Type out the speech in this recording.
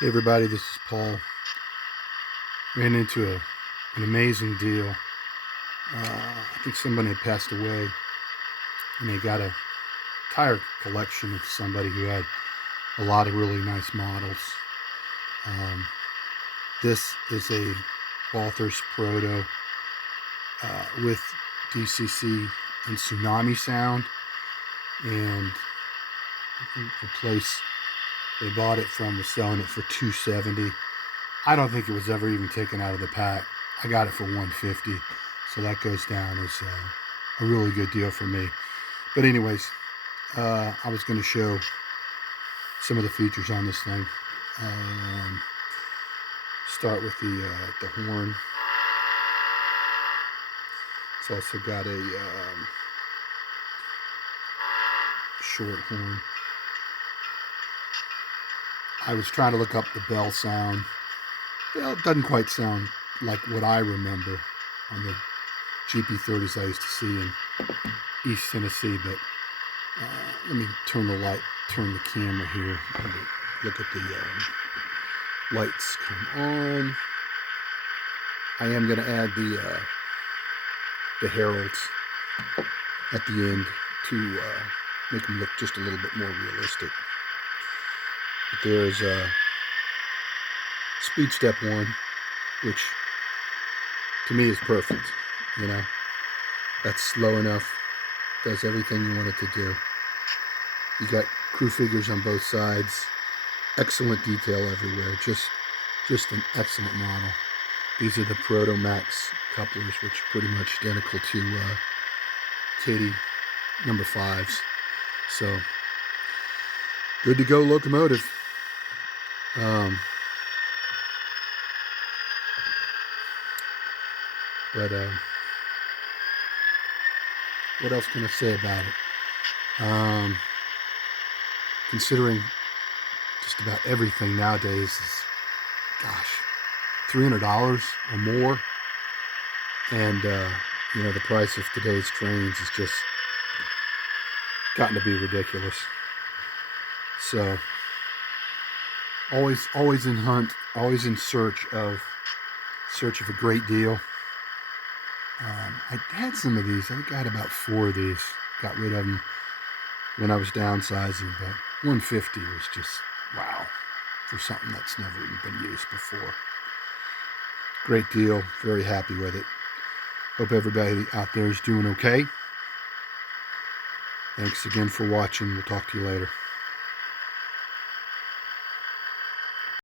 Hey everybody, this is Paul. Ran into an amazing deal. I think somebody had passed away and they got a tire collection of somebody who had a lot of really nice models. This is a Walthers Proto with DCC and tsunami sound, and I think the place they bought it from was selling it for $270. I don't think it was ever even taken out of the pack. I got it for $150, so that goes down as a really good deal for me. But anyways, I was going to show some of the features on this thing. Start with the horn. It's also got a short horn. I was trying to look up the bell sound. Well, it doesn't quite sound like what I remember on the GP30s I used to see in East Tennessee, but let me turn the camera here, and look at the lights come on. I am going to add the heralds at the end to make them look just a little bit more realistic. But there is a speed step 1, which to me is perfect. You know, that's slow enough, does everything you want it to do. You got crew figures on both sides, excellent detail everywhere, just an excellent model. These are the Proto Max couplers, which are pretty much identical to Katie number 5s. So good to go locomotive. But what else can I say about it? Considering just about everything nowadays is, gosh, $300 or more, and you know, the price of today's trains has just gotten to be ridiculous. So always in hunt, always in search of a great deal. I had some of these. I think I had about 4 of these. Got rid of them when I was downsizing, but $150 was just wow for something that's never even been used before. Great deal. Very happy with it. Hope everybody out there is doing okay. Thanks again for watching. We'll talk to you later.